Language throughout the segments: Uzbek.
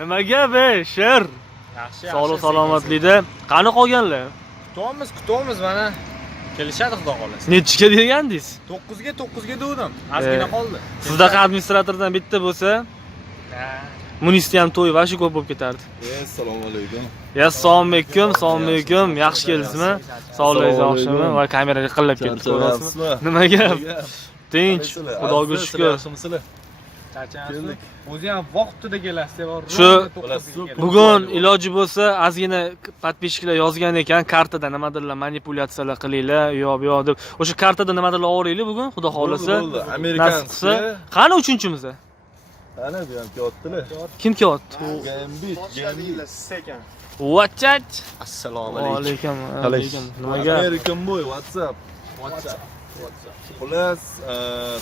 Nimaga be, sher? Yaxshi. Sog'lik salomatlikda. Qani qolganlar? Kutamiz mana. Kelishadi xudo xolasa. Nechga degandingiz? 9ga dedim. Ozgina qoldi. Sizdaqa administratordan bitta bo'lsa, Munisda ham to'y va shu ko'p bo'lib ketardi. Assalomu alaykum. Assalomu alaykum. Yaxshi keldingizmi? Sog'ligingiz yaxshimi? Va kameraga qillab ketdi, ko'rasizmi? Nimaga? Tinch, Xudoga shukr. Charchamasizmi? O'zi ham vaqtida kelasiz, Shu bugun iloji bo'lsa, ozgina podpishchilar yozgan ekan, kartada nimadirlar manipulyatsiyalar qilinglar, bu yoq deb. O'sha kartada nimadirlar o'g'raylik bugun, Xudo xolasa. Amerikanskiy. Qani uchinchimiz? Ana bu ham kiyotdilar. Kim kiyotdi? Gambit. siz ekan. Whatchat? Assalomu Alaykum. Nimaga? American boy, WhatsApp. Xullas,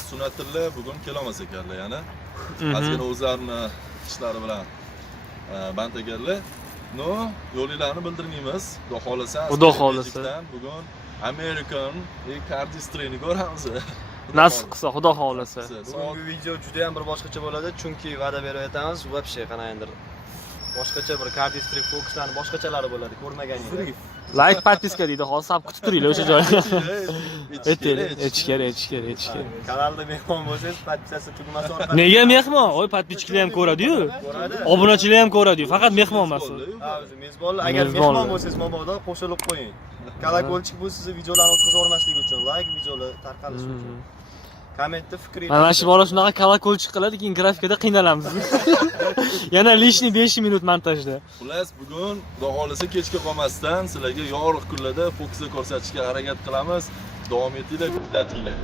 Sunatilla bugun kelolmas ekanlar yana. Ozgina o'zlarini ishlari bilan band ekanlar. No, yo'linglarni bildirmaymiz. Xudo xolasa. Xudo xolasa. Bugun American Cardistrini ko'ramiz. Nasib qilsa, Xudo xolasa. Bugungi video juda ham bir boshqacha bo'ladi, chunki va'da berib aytamiz, вообще qanaqadir boshqacha bir Cardistry fokuslarni boshqachalari bo'ladi, ko'rmaganingiz. Like, podpiska deydi, hozir sab kutib turinglar o'sha joyga. Echkar. Kanalda mehmon bo'lsangiz, podpisasi tugmasi orqali. Nega mehmon? Oy, podpischiklar ham ko'radi-yu. Obunachilar ham ko'radi-yu, faqat mehmon emas. Ha, o'zi mezbonlar. Agar mehmon bo'lsangiz, mobodo qo'shilib qo'ying. Kalakolchik bu sizni videolarni o'tkazib yormasligi uchun, like videolar tarqalishi uchun. Kommentda fikringizni. Mana shu bola shunaqa kalakolchik qiladi, keyin grafikada qiynalamiz. Yana lishni 5 minut montajda. Xullas, bugun xudo xolasa kechga qolmasdan sizlarga yorug' kunlarda fokusni ko'rsatishga harakat qilamiz. Davom etinglar, kuzatinglar.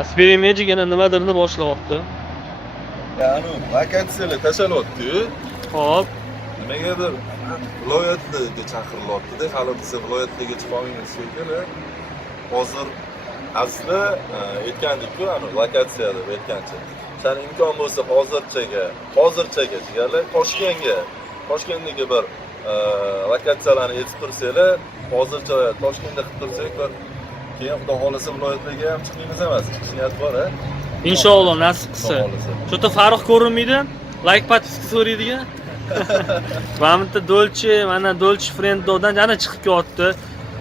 Asperimejigina nimadirni boshlayapti. Ya'ni lokatsiyalar tashalyapti-yu. Xo'p. Nimagadir viloyatlarga chaqirilyapti-da, hali biz viloyatlarga chiqolmaymiz shekilli. Hozir aslida aytgandik-ku, ani lokatsiyalar aytgancha. O'shan imkon bo'lsa hozirchaga jigarlar Toshkentdagi bir lokatsiyalarni aytib tursanglar, hozircha Toshkentda qilib tursak, bir keyin xudo xolasa viloyatlarga ham chiqmaymiz emas, chiqish niyat bor-a. Inshaalloh nasib qilsa. Shu yerda Farruh ko'rinmaydi? Like podpiska so'raydigan. Mana bitta Dolce, mana Dolce Friendodan yana chiqib kelyapti.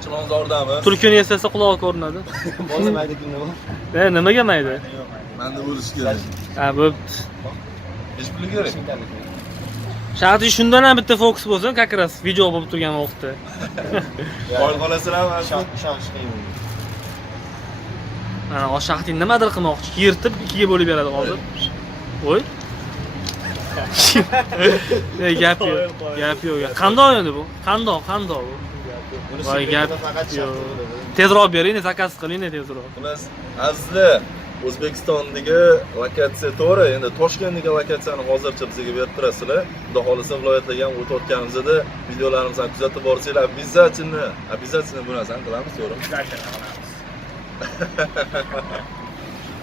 Chilonzordamiz. Turkini esasa qulog'i ko'rinadi. Hozir mayda kunda bor. Nimaga mayda? Menda bo'lish kerak. Ha, bo'pti. Ish puli kerak. Sharti shundan ham bitta fokus bo'lsin, как раз video bo'lib turgan vaqtda. Qo'l qolasizlarmi? Ishonish qiyin. Mana Oshaqtin nimadir qilmoqchi, yirtib ikkiga bo'lib beradi hozir. Voy. Gap yo'q. Qandoq endi bu? Qandoq bu? Voy gap yo'q. Tezroq bering, zakaz qiling tezroq. Xullas, aslida O'zbekistondagi lokatsiya to'g'ri, endi Toshkentdagi lokatsiyani hozircha bizga berib turasizlar. Xudo xolasa viloyatlarga ham o'tayotganimizda videolarimizni kuzatib borsanglar, обязательно bu narsani qilamiz, to'g'rimi?